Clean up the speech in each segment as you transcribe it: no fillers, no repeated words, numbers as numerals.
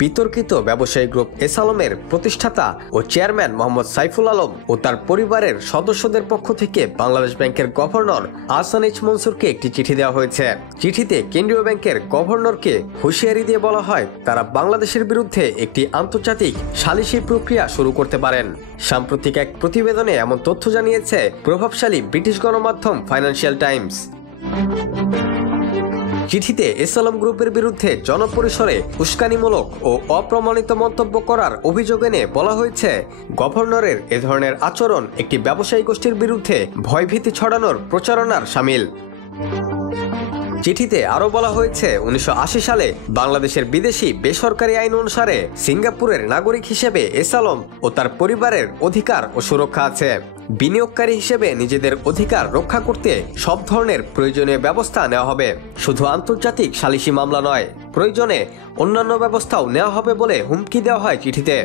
বিতর্কিত ব্যবসায়ী group S আলমের প্রতিষ্ঠাতা ও চেয়ারম্যান মোহাম্মদ সাইফুল আলম ও তার পরিবারের সদস্যদের পক্ষ থেকে বাংলাদেশ ব্যাংকের গভর্নর আহসান এইচ মনসুরকে একটি চিঠি দেওয়া হয়েছে। চিঠিতে কেন্দ্রীয় ব্যাংকের গভর্নরকে হুঁশিয়ারি দিয়ে বলা হয় তারা বাংলাদেশের বিরুদ্ধে একটি আন্তর্জাতিক সালিসি প্রক্রিয়া শুরু করতে পারেন। সাম্প্রতিক এক প্রতিবেদনে এমন তথ্য জানিয়েছে প্রভাবশালী ব্রিটিশ গণমাধ্যম ফাইন্যান্সিয়াল টাইমস। চিঠিতে এস আলম গ্রুপের বিরুদ্ধে জনপরিসরে উস্কানিমূলক ও অপ্রমাণিত মন্তব্য করার অভিযোগ এনে বলা হয়েছে, গভর্নরের এ ধরনের আচরণ একটি ব্যবসায়ী গোষ্ঠীর বিরুদ্ধে ভয়ভীতি ছড়ানোর প্রচারণার শামিল। চিঠিতে আরও বলা হয়েছে 1980 সালে বাংলাদেশের বিদেশি বেসরকারি আইন অনুসারে সিঙ্গাপুরের নাগরিক হিসেবে এস আলম ও তার পরিবারের অধিকার ও সুরক্ষা আছে। বিনিয়োগকারী হিসেবে নিজেদের অধিকার রক্ষা করতে সব ধরনের প্রয়োজনীয় ব্যবস্থা নেওয়া হবে, শুধু আন্তর্জাতিক সালিসি মামলা নয়, প্রয়োজনে অন্যান্য ব্যবস্থাও নেওয়া হবে বলে হুমকি দেওয়া হয় চিঠিতে।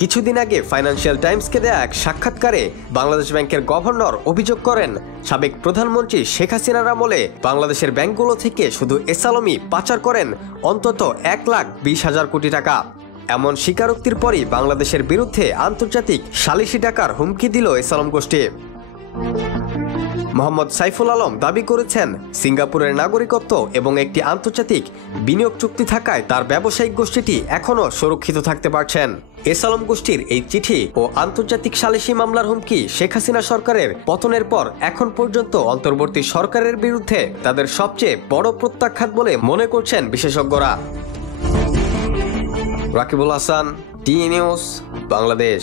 কিছুদিন আগে ফাইন্যান্সিয়াল টাইমসকে দেয়া এক সাক্ষাৎকারে বাংলাদেশ ব্যাংকের গভর্নর অভিযোগ করেন, সাবেক প্রধানমন্ত্রী শেখ হাসিনার আমলে বাংলাদেশের ব্যাংকগুলো থেকে শুধু এস আলমই পাচার করেন অন্তত 1,20,000 কোটি টাকা। এমন স্বীকারোক্তির পরই বাংলাদেশের বিরুদ্ধে আন্তর্জাতিক সালিসি ডাকার হুমকি দিল এস আলম গোষ্ঠী। মোহাম্মদ সাইফুল আলম দাবি করেছেন, সিঙ্গাপুরের নাগরিকত্ব এবং একটি আন্তর্জাতিক বিনিয়োগ চুক্তি থাকায় তার ব্যবসায়িক গোষ্ঠীটি এখনও সুরক্ষিত থাকতে পারছেন। এস আলম গোষ্ঠীর এই চিঠি ও আন্তর্জাতিক সালিসি মামলার হুমকি শেখ হাসিনা সরকারের পতনের পর এখন পর্যন্ত অন্তর্বর্তী সরকারের বিরুদ্ধে তাদের সবচেয়ে বড় প্রত্যাঘাত বলে মনে করছেন বিশেষজ্ঞরা। রাকিবুল হাসান, টি নিউজ, বাংলাদেশ।